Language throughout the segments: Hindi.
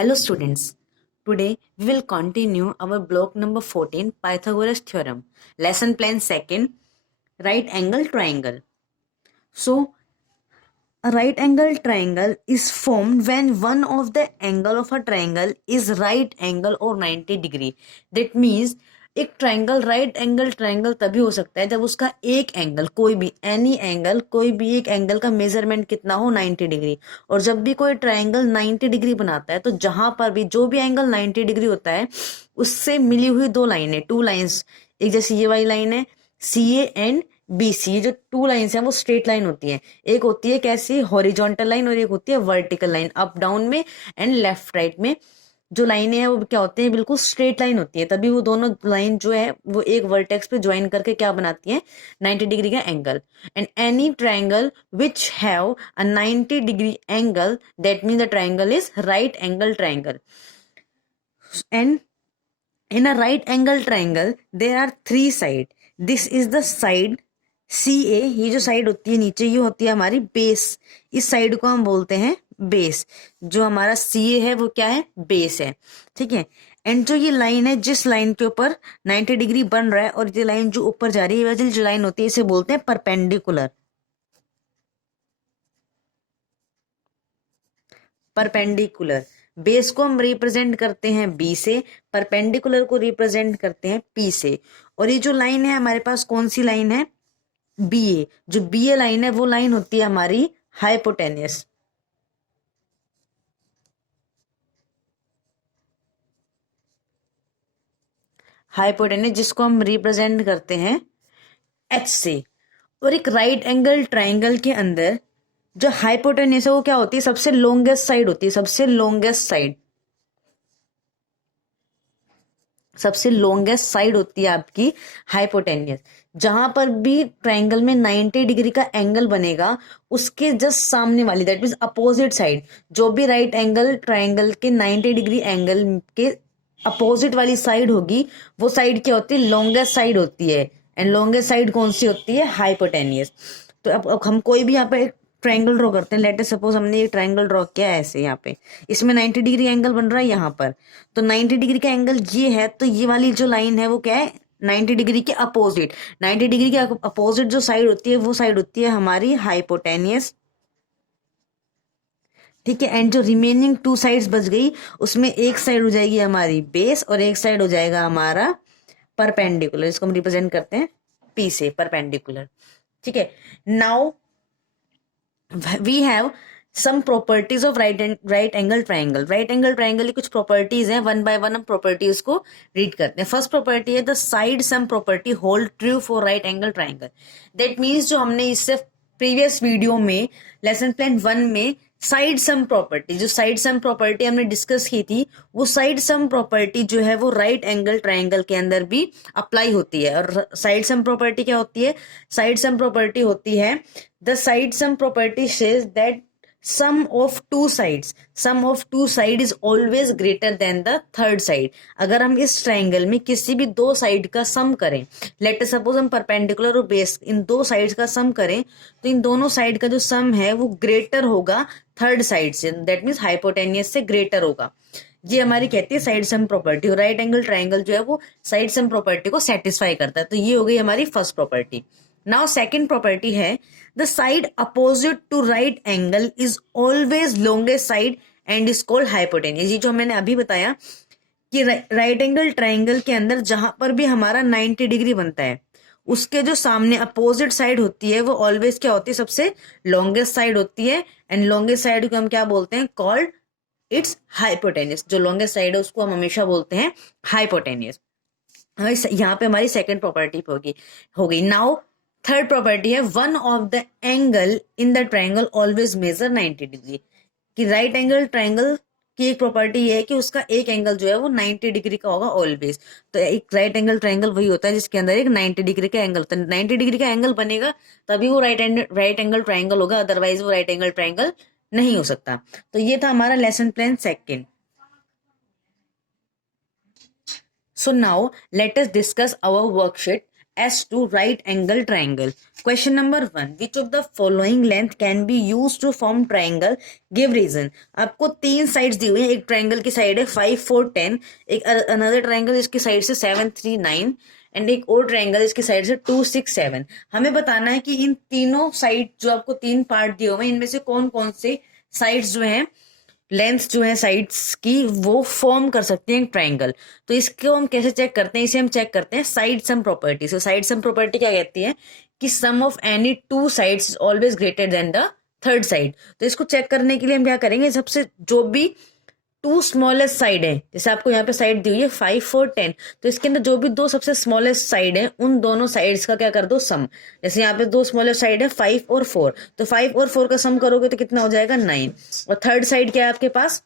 Hello students, today we will continue our block number 14 Pythagoras theorem. Lesson plan second, right angle triangle. So a right angle triangle is formed when one of the angle of a triangle is right angle or 90 degree. That means एक ट्राइंगल राइट एंगल ट्राइंगल तभी हो सकता है जब उसका एक एंगल कोई भी एनी एंगल कोई भी एक एंगल का मेजरमेंट कितना हो 90 डिग्री। और जब भी कोई ट्राइंगल 90 डिग्री बनाता है तो जहां पर भी जो भी एंगल 90 डिग्री होता है उससे मिली हुई दो लाइनें टू लाइंस, एक जैसे ये वाली लाइन है सी ए एंड बी सी, ये जो टू लाइंस हैं वो स्ट्रेट लाइन होती है। एक होती है कैसी हॉरिजॉन्टल लाइन और एक होती है वर्टिकल लाइन, अप डाउन में एंड लेफ्ट राइट में जो लाइनें हैं वो क्या होती हैं, बिल्कुल स्ट्रेट लाइन होती है। तभी वो दोनों लाइन जो है वो एक वर्टेक्स पे ज्वाइन करके क्या बनाती हैं 90 डिग्री का angle. And any triangle which have a 90 degree angle that mean the triangle is right angle triangle. And in a right angle triangle there are three side. This is the side C A, ये जो साइड होती है नीचे ये होती है हमारी बेस। इस साइड को हम बोलते हैं बेस। जो हमारा सी ए है वो क्या है, बेस है, ठीक है। एंड जो ये लाइन है जिस लाइन के ऊपर 90 डिग्री बन रहा है और ये लाइन जो ऊपर जा रही है वैसे जो लाइन होती है इसे बोलते हैं परपेंडिकुलर। परपेंडिकुलर बेस को हम रिप्रेजेंट करते हैं बी से, परपेंडिकुलर को रिप्रेजेंट करते हैं पी से। और ये जो लाइन है हमारे पास कौन सी लाइन है, बी ए। जो बी ए लाइन है वो लाइन होती है हमारी हाइपोटेनियस। हाइपोटेनियस जिसको हम रिप्रेजेंट करते हैं एच से। और एक राइट एंगल ट्राइंगल के अंदर जो हाइपोटेनियस है वो क्या होती है, सबसे लॉन्गेस्ट साइड होती है। सबसे लॉन्गेस्ट साइड, सबसे लॉन्गेस्ट साइड होती है आपकी हाइपोटेनियस। जहां पर भी ट्राइंगल में 90 डिग्री का एंगल बनेगा उसके जस्ट सामने वाली दैट मीन्स अपोजिट साइड, जो भी राइट एंगल ट्राइंगल के 90 डिग्री एंगल के अपोजिट वाली साइड होगी वो साइड क्या होती है, लॉन्गेस्ट साइड होती है। एंड लॉन्गेस्ट साइड कौन सी होती है, हाइपोटेनियस। तो अब हम कोई भी यहाँ पे ट्राइंगल ड्रॉ करते हैं। लेट अस सपोज हमने ये ट्राइंगल ड्रॉ किया है ऐसे, यहाँ पे इसमें 90 डिग्री एंगल बन रहा है यहाँ पर। तो 90 डिग्री का एंगल ये है तो ये वाली जो लाइन है वो क्या है, 90 डिग्री के अपोजिट। 90 डिग्री के अपोजिट जो साइड होती है वो साइड होती है हमारी हाइपोटेनियस, ठीक है। एंड जो रिमेनिंग टू साइड्स बच गई उसमें एक साइड हो जाएगी हमारी बेस और एक साइड हो जाएगा हमारा परपेंडिकुलर। इसको हम रिप्रेजेंट करते हैं पी से, परपेंडिकुलर, ठीक है। Now we have some properties of right angle triangle. Right angle triangle की कुछ प्रॉपर्टीज हैं, वन बाय वन हम प्रॉपर्टीज को रीड करते हैं। फर्स्ट प्रॉपर्टी है the side sum property hold true for right angle triangle. That means जो हमने इससे प्रीवियस वीडियो में लेसन प्लान 1 में साइड सम प्रॉपर्टी, जो साइड सम प्रॉपर्टी हमने डिस्कस की थी वो साइड सम प्रॉपर्टी जो है वो राइट एंगल ट्राइंगल के अंदर भी अप्लाई होती है। और साइड सम प्रॉपर्टी क्या होती है, साइड सम प्रॉपर्टी होती है the side sum property says that sum of two side is always greater than the third side। अगर हम इस ट्राइंगल में किसी भी दो साइड का सम करें, लेट सपोज हम परपेंडिकुलर और बेस इन दो साइड्स का सम करें तो इन दोनों साइड का जो सम है वो ग्रेटर होगा थर्ड साइड से, दैट मीन्स हाइपोटेनियस से ग्रेटर होगा। ये हमारी कहती है साइड सम प्रॉपर्टी। और राइट एंगल ट्राइंगल जो है वो साइड सम प्रॉपर्टी को सेटिस्फाई करता है। तो ये हो गई हमारी first property. Now second property है the side opposite to right angle is always longest side and is called hypotenuse. ये जो मैंने अभी बताया कि राइट एंगल ट्राइंगल के अंदर जहां पर भी हमारा 90 डिग्री बनता है उसके जो सामने अपोजिट साइड होती है वो ऑलवेज क्या होती है, सबसे लॉन्गेस्ट साइड होती है। एंड लॉन्गेस्ट साइड को हम क्या बोलते हैं, कॉल्ड इट्स हाइपोटेनियस। जो लॉन्गेस्ट साइड है उसको हम हमेशा बोलते हैं हाइपोटेनियस। यहाँ पे हमारी सेकेंड प्रॉपर्टी हो गई। नाउ थर्ड प्रॉपर्टी है one of the angle in the triangle always major 90 degree. कि राइट एंगल ट्राइंगल की एक प्रॉपर्टी ये है कि उसका एक एंगल जो है वो 90 डिग्री का होगा ऑलवेज। तो एक राइट एंगल ट्राइंगल वही होता है जिसके अंदर एक 90 डिग्री का एंगल होता है। 90 डिग्री का एंगल बनेगा तभी वो राइट एंगल ट्राइंगल होगा, अदरवाइज वो राइट एंगल ट्राइंगल नहीं हो सकता। तो ये था हमारा lesson plan second. So now let us discuss our worksheet as to right angle triangle. Question number 1, which of the following length can be used to form triangle? Give reason. आपको 3 साइड्स दी हुई है, एक ट्राइंगल की साइड है 5 4 10, एक अनदर ट्राइंगल इसकी साइड से 7 3 9 एंड एक और ट्राइंगल इसकी साइड से 2 6 7. हमें बताना है कि इन तीनों साइड जो आपको 3 पार्ट दिए हुए हैं इनमें से कौन कौन से साइड्स जो हैं, लेंथ जो है साइड्स की, वो फॉर्म कर सकते हैं एक ट्राइंगल. तो इसको हम कैसे चेक करते हैं? इसे हम चेक करते हैं साइड सम प्रॉपर्टी से. साइड सम प्रॉपर्टी क्या कहती है कि sum of any 2 sides is always greater than the third side. तो इसको चेक करने के लिए हम क्या करेंगे, सबसे जो भी 2 स्मॉलेस्ट साइड है, जैसे आपको यहाँ पे साइड दी हुई है 5 4 10, तो इसके अंदर जो भी 2 सबसे स्मॉलेस्ट साइड है उन दोनों साइड्स का क्या कर दो, सम. जैसे यहाँ पे 2 स्मॉलेस्ट साइड है 5 और 4, तो 5 और 4 का सम करोगे तो कितना हो जाएगा 9. और थर्ड साइड क्या है आपके पास,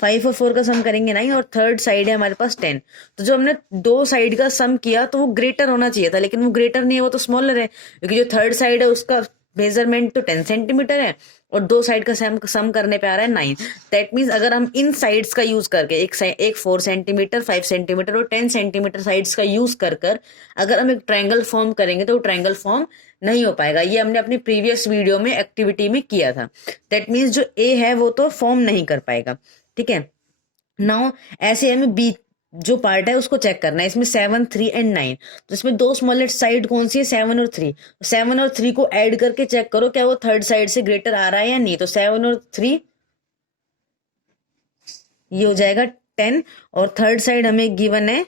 5 और 4 का सम करेंगे 9 और थर्ड साइड है हमारे पास 10. तो जो हमने 2 साइड का सम किया तो वो ग्रेटर होना चाहिए था, लेकिन वो ग्रेटर नहीं है, वो तो स्मॉलर है, क्योंकि जो थर्ड साइड है उसका मेजरमेंट तो 10 सेंटीमीटर है और 2 साइड का सम करने पे आ रहा है 9. दैट मीन्स अगर हम इन साइड्स का यूज करके एक 4 सेंटीमीटर 5 सेंटीमीटर और 10 सेंटीमीटर साइड्स का यूज कर अगर हम एक ट्रायंगल फॉर्म करेंगे तो वो ट्रायंगल फॉर्म नहीं हो पाएगा. ये हमने अपनी प्रीवियस वीडियो में एक्टिविटी में किया था. दैट मीन्स जो ए है वो तो फॉर्म नहीं कर पाएगा. ठीक है. नाउ ऐसे हमें बी जो पार्ट है उसको चेक करना है. इसमें 7 3 एंड 9, तो इसमें 2 स्मॉलेस्ट साइड कौन सी है, 7 और 3. 7 और 3 को ऐड करके चेक करो क्या वो थर्ड साइड से ग्रेटर आ रहा है या नहीं. तो 7 और 3 ये हो जाएगा 10 और थर्ड साइड हमें गिवन है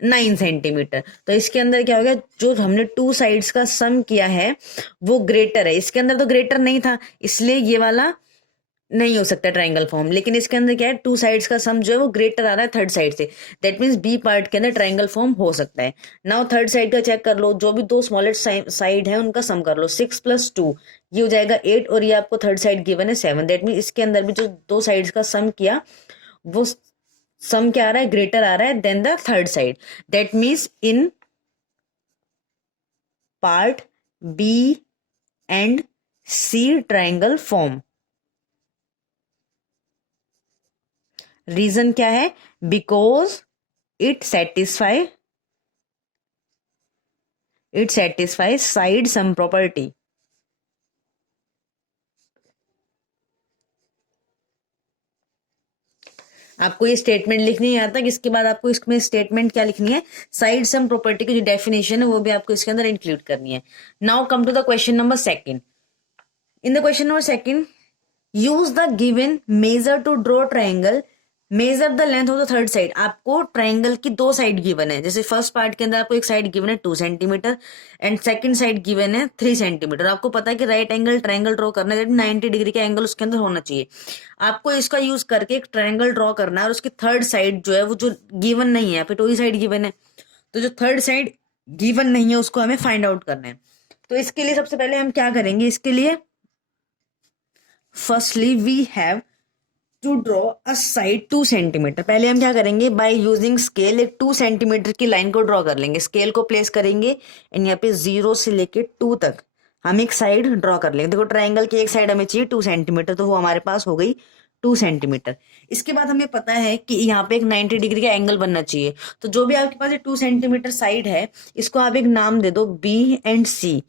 9 सेंटीमीटर. तो इसके अंदर क्या हो गया, जो हमने 2 साइड्स का सम किया है वो ग्रेटर है. इसके अंदर तो ग्रेटर नहीं था, इसलिए ये वाला नहीं हो सकता ट्रायंगल फॉर्म. लेकिन इसके अंदर क्या है, 2 साइड्स का सम जो है वो ग्रेटर आ रहा है थर्ड साइड से. दैट मीन्स बी पार्ट के अंदर ट्रायंगल फॉर्म हो सकता है. नाउ थर्ड साइड का चेक कर लो, जो भी 2 स्मॉलेस्ट साइड है उनका सम कर लो. 6 + 2 ये हो जाएगा 8 और ये आपको थर्ड साइड गिवन है 7. दैट मीन्स इसके अंदर भी जो 2 साइड्स का सम किया वो सम क्या आ रहा है, ग्रेटर आ रहा है than the third side. That means in part B and C triangle form. Reason क्या है, because it satisfy side sum property. आपको ये स्टेटमेंट लिखनी है यहाँ तक. इसके बाद आपको इसमें स्टेटमेंट क्या लिखनी है, साइड सम प्रॉपर्टी की जो डेफिनेशन है वो भी आपको इसके अंदर इंक्लूड करनी है. Now come to the question number 2. In the question number 2, use the given measure to draw triangle, measure the length of the third side. आपको ट्राइंगल की 2 साइड गिवन है. जैसे फर्स्ट पार्ट के अंदर आपको एक साइड गिवन है 2 centimetre and second side given है 3 सेंटीमीटर. आपको पता है कि राइट एंगल ट्राइंगल ड्रॉ करना है, 90 डिग्री का एंगल उसके अंदर होना चाहिए. आपको इसका यूज करके एक ट्राइंगल ड्रॉ करना है और उसकी थर्ड साइड जो है वो जो गिवन नहीं है, यहाँ पे 2 ही साइड गिवन है, तो जो थर्ड साइड गिवन नहीं है उसको हमें फाइंड आउट करना है. तो इसके लिए सबसे पहले हम क्या करेंगे, इसके लिए firstly we have to draw a side 2 centimeter. पहले हम क्या करेंगे, बाय यूजिंग स्केल एक 2 सेंटीमीटर की लाइन को ड्रॉ कर लेंगे. स्केल को प्लेस करेंगे एंड यहाँ पे 0 से लेके 2 तक हम एक साइड ड्रॉ कर लेंगे. देखो ट्राइंगल की एक साइड हमें चाहिए 2 सेंटीमीटर, तो वो हमारे पास हो गई 2 सेंटीमीटर. इसके बाद हमें पता है कि यहाँ पे एक 90 डिग्री का एंगल बनना चाहिए. तो जो भी आपके पास 2 सेंटीमीटर साइड है इसको आप एक नाम दे दो बी एंड सी.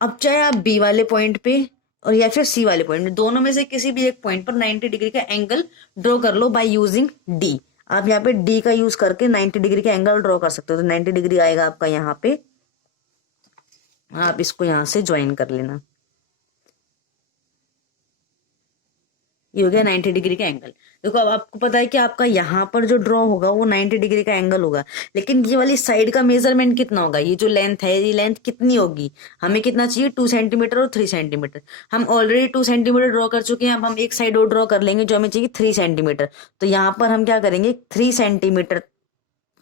अब चाहे आप बी वाले पॉइंट पे और या फिर सी वाले पॉइंट में, दोनों में से किसी भी एक पॉइंट पर 90 डिग्री का एंगल ड्रॉ कर लो बाय यूजिंग डी. आप यहाँ पे डी का यूज करके 90 डिग्री का एंगल ड्रॉ कर सकते हो. तो 90 डिग्री आएगा आपका यहाँ पे, आप इसको यहाँ से ज्वाइन कर लेना. ये हो गया 90 डिग्री का एंगल. देखो अब आपको पता है कि आपका यहाँ पर जो ड्रॉ होगा वो 90 डिग्री का एंगल होगा, लेकिन ये वाली साइड का मेजरमेंट कितना होगा, ये जो लेंथ है ये लेंथ कितनी होगी, हमें कितना चाहिए 2 सेंटीमीटर और 3 सेंटीमीटर. हम ऑलरेडी 2 सेंटीमीटर ड्रॉ कर चुके हैं. अब हम एक साइड और ड्रॉ कर लेंगे जो हमें चाहिए 3 सेंटीमीटर. तो यहाँ पर हम क्या करेंगे, 3 सेंटीमीटर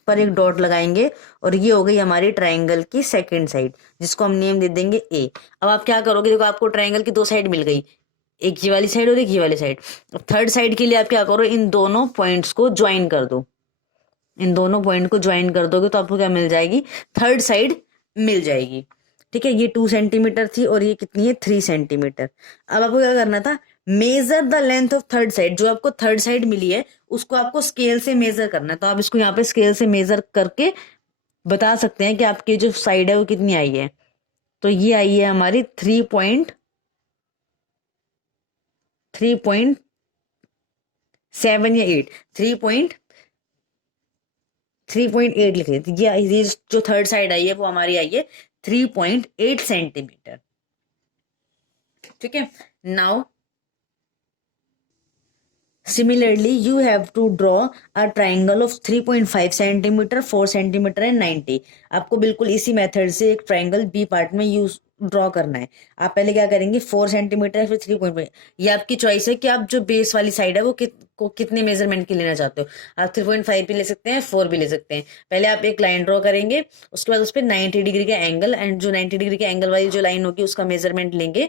पर एक डॉट लगाएंगे और ये हो गई हमारी ट्राइंगल की सेकेंड साइड, जिसको हम नेम दे देंगे ए. अब आप क्या करोगे, देखो आपको ट्राइंगल की 2 साइड मिल गई, एक ये वाली साइड और एक ये वाली साइड. अब थर्ड साइड के लिए आप क्या करो, इन दोनों पॉइंट्स को ज्वाइन कर दो. इन दोनों पॉइंट को ज्वाइन कर दोगे तो आपको क्या मिल जाएगी, थर्ड साइड मिल जाएगी. ठीक है, ये 2 सेंटीमीटर थी और ये कितनी है 3 सेंटीमीटर. अब आपको क्या करना था, major the length of third side. जो आपको थर्ड साइड मिली है उसको आपको स्केल से मेजर करना है. तो आप इसको यहाँ पे स्केल से मेजर करके बता सकते हैं कि आपकी जो साइड है वो कितनी आई है। तो ये आई है हमारी 3.7 या 8, 3.8 लिख लेते। ये जो थर्ड साइड आई है वो हमारी आई है 3.8 सेंटीमीटर। ठीक है, now similarly you have to draw a triangle of 3.5 centimetre, 4 centimetre and 90। आपको बिल्कुल इसी मेथड से एक ट्राइंगल बी पार्ट में यूज ड्रॉ करना है। आप पहले क्या करेंगे, 4 सेंटीमीटर फिर 3.5। ये आपकी चॉइस है कि आप जो बेस वाली साइड है वो कितने मेजरमेंट की लेना चाहते हो। आप 3.5 भी ले सकते हैं, 4 भी ले सकते हैं। पहले आप एक लाइन ड्रॉ करेंगे, उसके बाद उस पर 90 डिग्री का एंगल, एंड जो 90 डिग्री के एंगल वाली जो लाइन होगी उसका मेजरमेंट लेंगे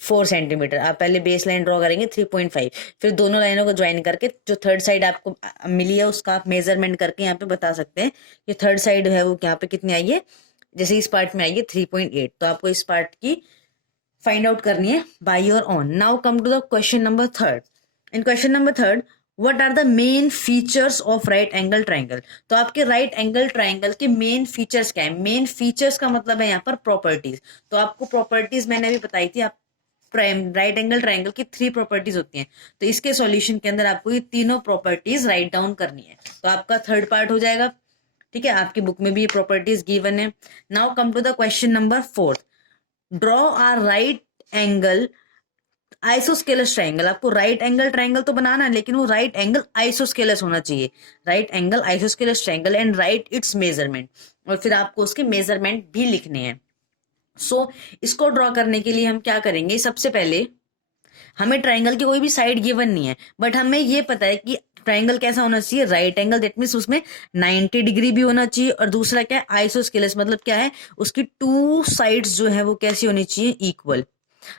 4 सेंटीमीटर। आप पहले बेस लाइन ड्रॉ करेंगे 3.5, फिर दोनों लाइनों को ज्वाइन करके जो थर्ड साइड आपको मिली है उसका आप मेजरमेंट करके यहाँ पे बता सकते हैं कि थर्ड साइड है वो यहाँ पे कितनी आई है। जैसे इस पार्ट में आई है 3.8, तो आपको इस पार्ट की फाइंड आउट करनी है by your own. Now come to the question number third. In question number third, what are the main features of right angle triangle. तो आपके राइट एंगल ट्राइंगल के मेन फीचर्स क्या है। मेन फीचर्स का मतलब है यहाँ पर प्रॉपर्टीज। तो आपको प्रॉपर्टीज मैंने अभी बताई थी, आप राइट एंगल ट्राइंगल की 3 प्रॉपर्टीज होती हैं। तो इसके सॉल्यूशन के अंदर आपको ये तीनों प्रॉपर्टीज राइट डाउन करनी है। तो आपका थर्ड पार्ट हो जाएगा। ठीक है, आपकी बुक में भी ये प्रॉपर्टीज गिवन है। Now come to the question number fourth, draw a right angle isosceles triangle. आपको राइट एंगल ट्राइंगल तो बनाना है, लेकिन वो राइट एंगल आइसोस्केलस होना चाहिए। Right angle isosceles triangle and right it's measurement, और फिर आपको उसके मेजरमेंट भी लिखने हैं। सो इसको ड्रॉ करने के लिए हम क्या करेंगे, सबसे पहले हमें ट्राइंगल की कोई भी साइड गिवन नहीं है, बट हमें ये पता है कि ट्राइंगल कैसा होना चाहिए, राइट एंगल। दैट मीन्स उसमें 90 डिग्री भी होना चाहिए, और दूसरा क्या है, आइसोस्केलस। मतलब क्या है, उसकी 2 साइड्स जो है वो कैसी होनी चाहिए, इक्वल।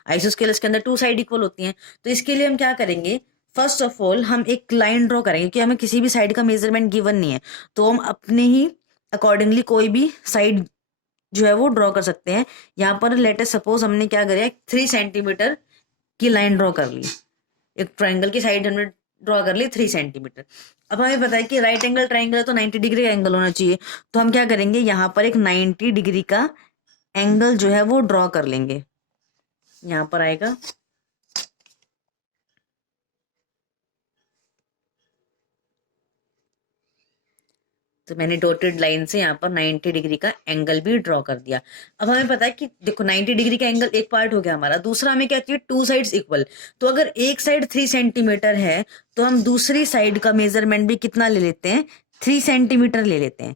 आइसोस्केलस के अंदर 2 साइड इक्वल होती हैं। तो इसके लिए हम क्या करेंगे, फर्स्ट ऑफ ऑल हम एक लाइन ड्रॉ करेंगे कि हमें किसी भी साइड का मेजरमेंट गिवन नहीं है, तो हम अपने ही अकॉर्डिंगली कोई भी साइड जो है वो ड्रॉ कर सकते हैं। यहाँ पर लेटेस्ट सपोज हमने क्या करा, 3 सेंटीमीटर की लाइन ड्रॉ कर ली, एक ट्राइंगल की साइड हमने ड्रॉ कर ली 3 सेंटीमीटर। अब हमें पता है कि राइट एंगल ट्राइंगल है तो 90 डिग्री का एंगल होना चाहिए। तो हम क्या करेंगे, यहाँ पर एक 90 डिग्री का एंगल जो है वो ड्रॉ कर लेंगे। यहाँ पर आएगा, तो मैंने डॉटेड लाइन से यहाँ पर 90 डिग्री का एंगल भी ड्रॉ कर दिया। अब हमें पता है कि देखो 90 डिग्री का एंगल एक पार्ट हो गया हमारा। दूसरा हमें क्या चाहिए, 2 साइड्स इक्वल। तो अगर एक साइड 3 सेंटीमीटर है तो हम दूसरी साइड का मेजरमेंट भी कितना ले लेते हैं, 3 सेंटीमीटर ले लेते हैं।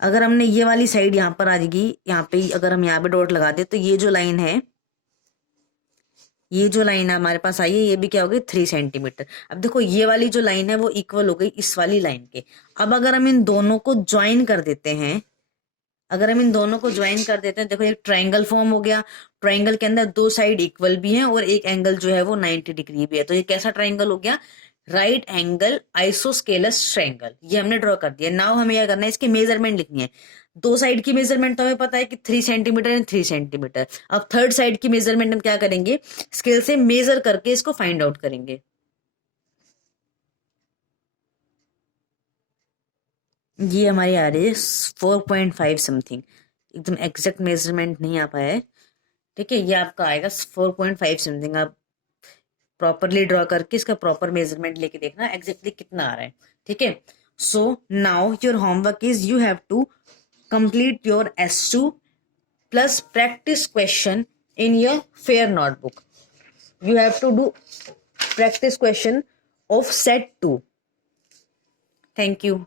अगर हमने ये वाली साइड यहाँ पर आ जाएगी, यहाँ पे अगर हम यहाँ पे डॉट लगा दे तो ये जो लाइन है, ये जो लाइन है हमारे पास आई है, ये भी क्या हो गई, 3 सेंटीमीटर। अब देखो ये वाली जो लाइन है वो इक्वल हो गई इस वाली लाइन के। अब अगर हम इन दोनों को ज्वाइन कर देते हैं, अगर हम इन दोनों को ज्वाइन कर देते हैं, देखो एक ट्राइंगल फॉर्म हो गया। ट्राइंगल के अंदर 2 साइड इक्वल भी हैं और एक एंगल जो है वो 90 डिग्री भी है। तो ये कैसा ट्राइंगल हो गया, राइट एंगल आइसोस्केलस ट्राइंगल। ये हमने ड्रॉ कर दिया। नाउ हमें क्या करना है, इसकी मेजरमेंट लिखनी है। 2 साइड की मेजरमेंट तो हमें पता है कि 3 सेंटीमीटर एंड 3 सेंटीमीटर। अब थर्ड साइड की मेजरमेंट हम क्या करेंगे, स्केल से मेजर करके इसको फाइंड आउट करेंगे। ये हमारी आ रही है 4.5 समथिंग, एकदम एग्जैक्ट मेजरमेंट नहीं आ पाया है। ठीक है, ये आपका आएगा 4.5 समथिंग। आप प्रॉपरली ड्रॉ करके इसका प्रॉपर मेजरमेंट लेके देखना एग्जैक्टली कितना आ रहा है। ठीक है, so now your homework is you have to complete your S2 plus practice question in your fair notebook. You have to do practice question of set 2. Thank you.